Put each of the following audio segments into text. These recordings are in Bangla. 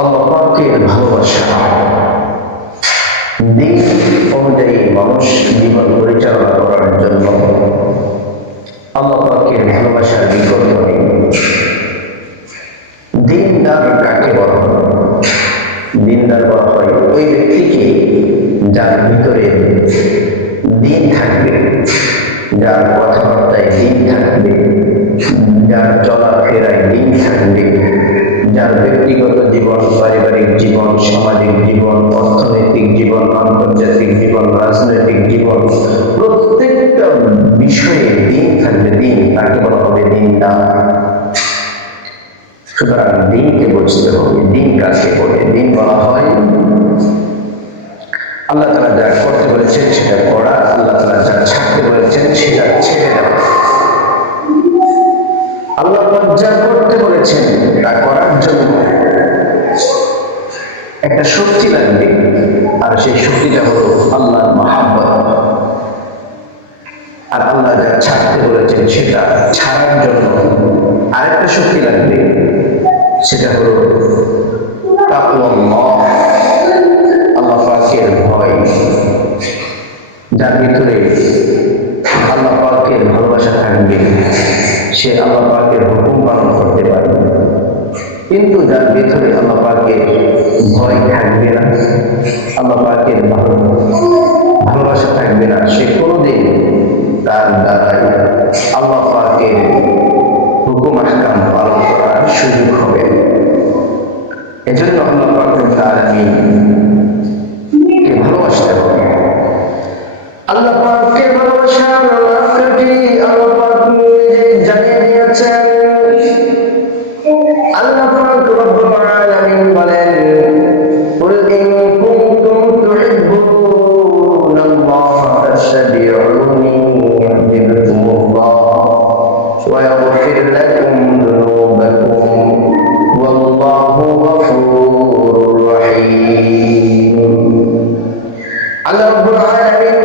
আল্লাহ পাকের ভালোবাসা, দিন অনুযায়ী মানুষ জীবন পরিচালনা করার জন্য আল্লাহ পাকের ভালোবাসার বিকল্প নেই। দিনদার কাকে বলা হয়? দিনদার বলা হয় ওই ব্যক্তিকে যার ভিতরে দিন থাকবে, যার কথাবার্তায় দিন থাকবে, যার চলাফেরায় দিন থাকবে, যার ব্যক্তিগত জীবন, পারিবারিক জীবন, সামাজিক জীবন, অর্থনৈতিক জীবন, আন্তর্জাতিক জীবন, রাজনৈতিক জীবন, প্রত্যেকটা বিষয়ে দিন থাকবে। দিন তাকে বলা হবে দিনদার। সুতরাং দিনকে বুঝতে হবে। দিন কাকে বলে? দিন বলা হয় আল্লাহ তাআলা যা করতে বলেছেন সেটা করা, আল্লাহ তাআলা যা ছাড়তে বলেছেন সেটা ছেড়ে দেওয়া। আল্লাহ যা করতে বলেছেন তা করার জন্য একটা শক্তি লাগবে, আর সেই শক্তিটা হলো আল্লাহর মহাব্বত। আর আল্লাহ যা ছাড়তে বলেছেন সেটা ছাড়ার জন্য আরেকটা শক্তি লাগবে, সেটা হলো তাকওয়াল্লাহ, আল্লাহ পাকের ভয়। যার ভিতরে আল্লাহ পাকের ভালোবাসা থাকবে সে আল্লাহ পাকের হুকুম পালন করতে পারবে। কিন্তু যার ভিতরে আল্লাহ পাকের ভয় থাকবে না, আল্লাহ পাকের ভালোবাসা থাকবে না, সে কোনোদিন তার দ্বারাই আল্লাহ পাকের হুকুম আহকাম পালন করার সুযোগ হবে। এজন্য আল্লাহ পাক রব্বুল আলামিন কে ভালোবাসতে হবে। আল্লাহ পাককে ভালোবাসার মাত্রাটি আল্লাহ পাক নিজে জানিয়ে দিয়েছেন। আল্লাহ পাক রব্বুল আলামিন বলেন, কুল ইন কুনতুম তুহিব্বুনাল্লাহ ফাত্তাবিউনি ইউহিব্বুকুমুল্লাহ ওয়া ইয়াগফির লাকুম যুনুবাকুম ওয়াল্লাহু গফুরুর রহিম। আল্লাহ রাব্বুল আলামিন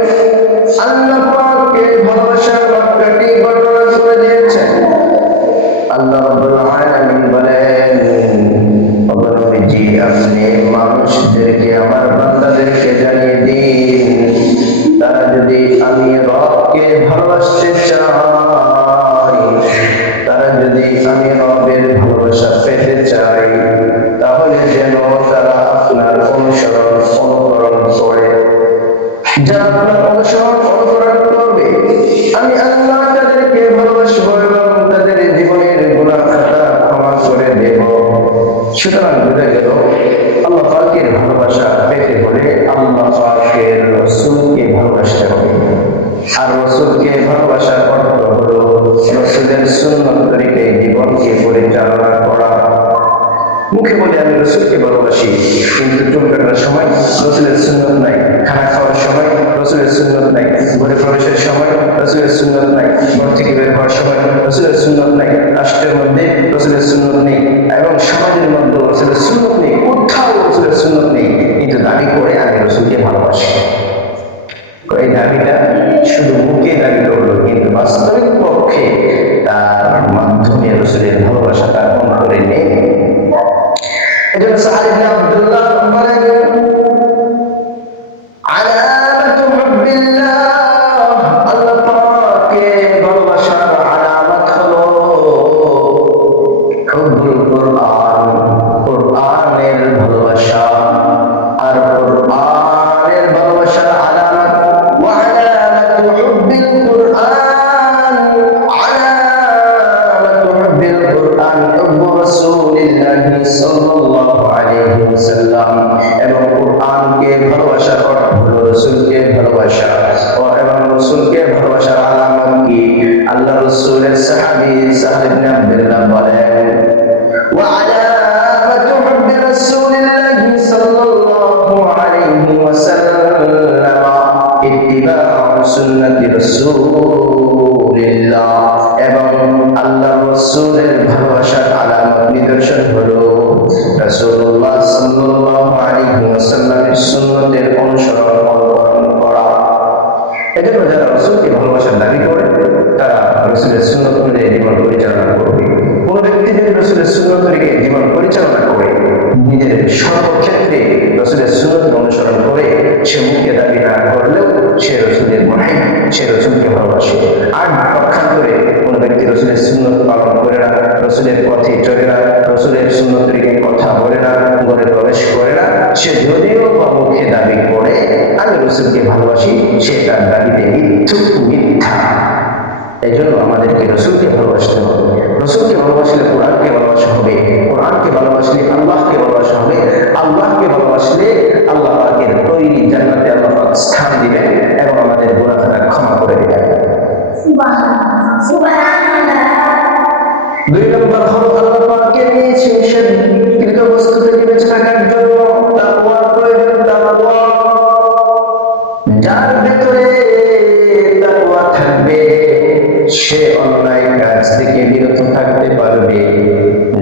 আল্লাহ পাককে ভালোবাসার মাত্রাটি বর্ণনা করে দিয়েছেন। আল্লাহ রাব্বুল আলামিন বলেন, নবী আপনি মানুষদেরকে, আমার বান্দাদেরকে জানিয়ে দিন, তারা যদি আমি রবকে ভালোবাসতে চায়, তারা যদি আমি রবের ভালোবাসা পেতে চাই, তাহলে যেন তারা আপনার অনুকরণ করে। যারা আপনার অনুকরণ করবে, আমি আল্লাহ তাদেরকে ভালোবাসবো এবং তাদের জীবনের গুনাহ খাতা ক্ষমা করে দেব। সুতরাং বোঝা গেল আল্লাহ পাকের ভালোবাসা পেতে হলে আল্লাহ পাকের রাসূলকে ভালোবাসতে হবে। আর রাসূলকে ভালোবাসার অর্থ হলো রাসূলের সুন্নাত তরিকায় জীবনকে পরিচালনা করা। মুখে বলে আমি রাসূলকে ভালোবাসি, কিন্তু চুল কাটার সময় রাসূলের সুন্নাত নাই, খানা খাওয়ার সময় রাসূলের সুন্নাত নাই, ঘরে প্রবেশের সময় রাসূলের সুন্নাত নাই, ঘর থেকে বের হওয়ার সময় রাসূলের সুন্নাত নাই, রাষ্ট্রের মধ্যে রাসূলের সুন্নাত নেই, এবং সমাজের মধ্যে রাসূলের সুন্নাত নেই, কোথাও রাসূলের সুন্নাত নেই, কিন্তু দাবি করে আমি রাসূলকে ভালোবাসি। এই দাবিটা শুধু মুখে দাবি করলো, কিন্তু বাস্তবিক পক্ষে তার মাধ্যমে রাসূলের ভালোবাসা তার অন্তরে নেই। এজন্য সাহাবী ইবনে আব্দুল্লাহ বলেন, আলামাতু হুব্বিল্লাহ, আল্লাহ পাককে ভালোবাসার আলামত হলো হুব্বুল কুরআন, কুরআনের ভালোবাসা। আর কুরআনের ভালোবাসার আলামত, ওয়া আলামাতু হুব্বিল কুরআন, আলামাতু হুব্বিল কুরআন হুব্বু রাসূলিল্লাহি সাল্লাল্লাহু আলাইহি ওয়াসাল্লাম। এবং কুরআনকে ভালোবাসার অর্থ হলো রাসূলকে ভালোবাসা। এবং রাসূলকে ভালোবাসার আলামত কি? আল্লাহ রাসূলের সাহাবী সাহেব ইবনে আব্দুল্লাহ বলেন, ওয়া আলামাতু হুব্বি রাসূলিল্লাহি সাল্লাল্লাহু আলাইহি ওয়াসাল্লাম ইত্তিবাউ সুন্নতি রাসূলিল্লাহ। এবং আল্লাহ রাসূলের ভালোবাসার আলামত নিদর্শন হলো রাসূলুল্লাহ সাল্লাল্লাহু আলাইহি ওয়াসাল্লামের সুন্নতের অনুসরণ করা। এজন্য যারা রাসূলকে ভালোবাসার দাবি করে তারা রাসূলের সুন্নাত অনুযায়ী জীবন পরিচালনা করবে। কোন ব্যক্তি যদি রাসূলের সুন্নাত অনুযায়ী জীবন পরিচালনা করে নিজের সে রসুলকে ভালোবাসে। আর পক্ষান্তরে কোনো ব্যক্তি রসুলের সুন্নত পালন করে না, রসুলের পথে চলে না, রসুলের সুন্নত রেখে কথা বলে না, ঘরে প্রবেশ করে না, সে যদিও বা মুখে দাবি করে আমি রসুলকে ভালোবাসি, সে তার দাবিতে মিথ্যুক, মিথ্যা। এই জন্য আমাদেরকে রসুলকে ভালোবাসতে হবে। রসুলকে ভালোবাসলে কোরআনকে ভালোবাসা হবে, কোরআনকে ভালোবাসলে আল্লাহকে ভালোবাসা হবে, আল্লাহকে ভালোবাসলে আল্লাহ পাকের তৈরি জান্নাতে আল্লাহ পাক স্থান দিবেন এবং আমাদের গুনাহখানা ক্ষমা করে দিবেন। দুই নম্বর হলো আল্লাহ পাকের নিষেধ কৃত বস্তু থেকে বেঁচে থাকার জন্য তাকওয়ার প্রয়োজন। তাকওয়া, যার ভেতরে তাকওয়া থাকবে সে অন্যায় কাজ থেকে বিরত থাকতে পারবে।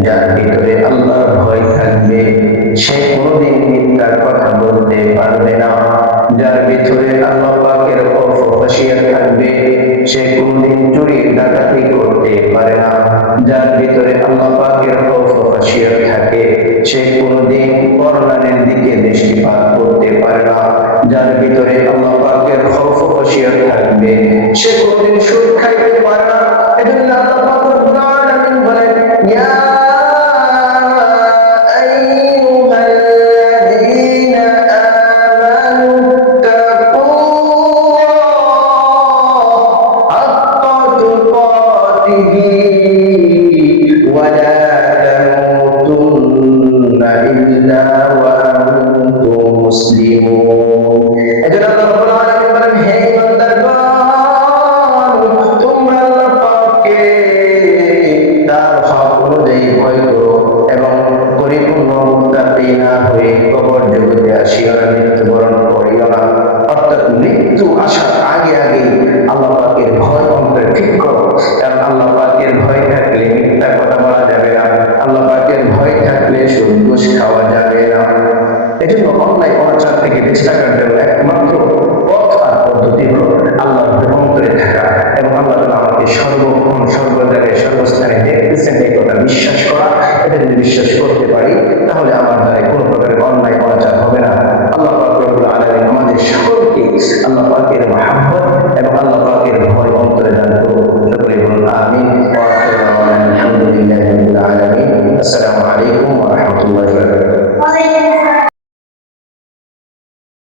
যার ভিতরে আল্লাহর ভয় থাকবে সে কোনোদিন মিথ্যার কথা বলতে পারবে না। যার ভিতরে আল্লাহ পাকের খৌফ ও খাশিয়াত থাকবে সে কোনোদিন চুরি ডাকাতি করতে পারে না। যার ভিতরে আল্লাহ পাকের খৌফ ও খাশিয়াত থাকে সে কোনোদিন পরনারীর দিকে দৃষ্টিপাত করতে পারে না। যার ভিতরে আল্লাহ পাকের খৌফ ও খাশিয়াত থাকবে সে কোনোদিন সুদ খাইতে পারে না। এজন্য আল্লাহ পাক রব্বুল আলামিন বলেন, ইয়া আইয়ুহাল্লাযীনা আমানু তাকুল্লাহ হাক্কা তুকাতিহি ওয়া লা তামুতুন্না ইল্লা ওয়া আনতুম মুসলিমুন। এজন্য আল্লাহ রাব্বুল আলামিন বলেন, হে ইমানদারগণ, তোমরা আল্লাহ পাককে তার হক অনুযায়ী ভয় করো এবং পরিপূর্ণ মুত্তাকি না হয়ে কবর জগতে আসিও না, মৃত্যুবরণ করিও না। অর্থাৎ মৃত্যু আসার আগে আগে আল্লাহ পাকের ভয় অন্তরে ঠিক করো। কারণ আল্লাহ পাকের ভয় থাকলে মিথ্যা কথা বলা যাবে না, আল্লাহ পাকের ভয় থাকলে সুদ ঘুষ খাওয়া যাবে না। এজন্য অন্যায় অনাচার থেকে বেঁচে থাকার জন্য একমাত্র পথ আর পদ্ধতি হলো আল্লাহর অন্তরে থাকা এবং আল্লাহ তাআলা আমাকে সর্বক্ষণ সর্ব জায়গায় সর্বস্থানে দেখতেছেন এই কথা বিশ্বাস করা। এটা যদি বিশ্বাস করতে পারি তাহলে আমার দ্বারা কোনো প্রকারের অন্যায় অনাচার হবে না। আল্লাহ পাক রব্বুল আলামিন আমাদের সকলকে আল্লাহ পাকের মহব্বত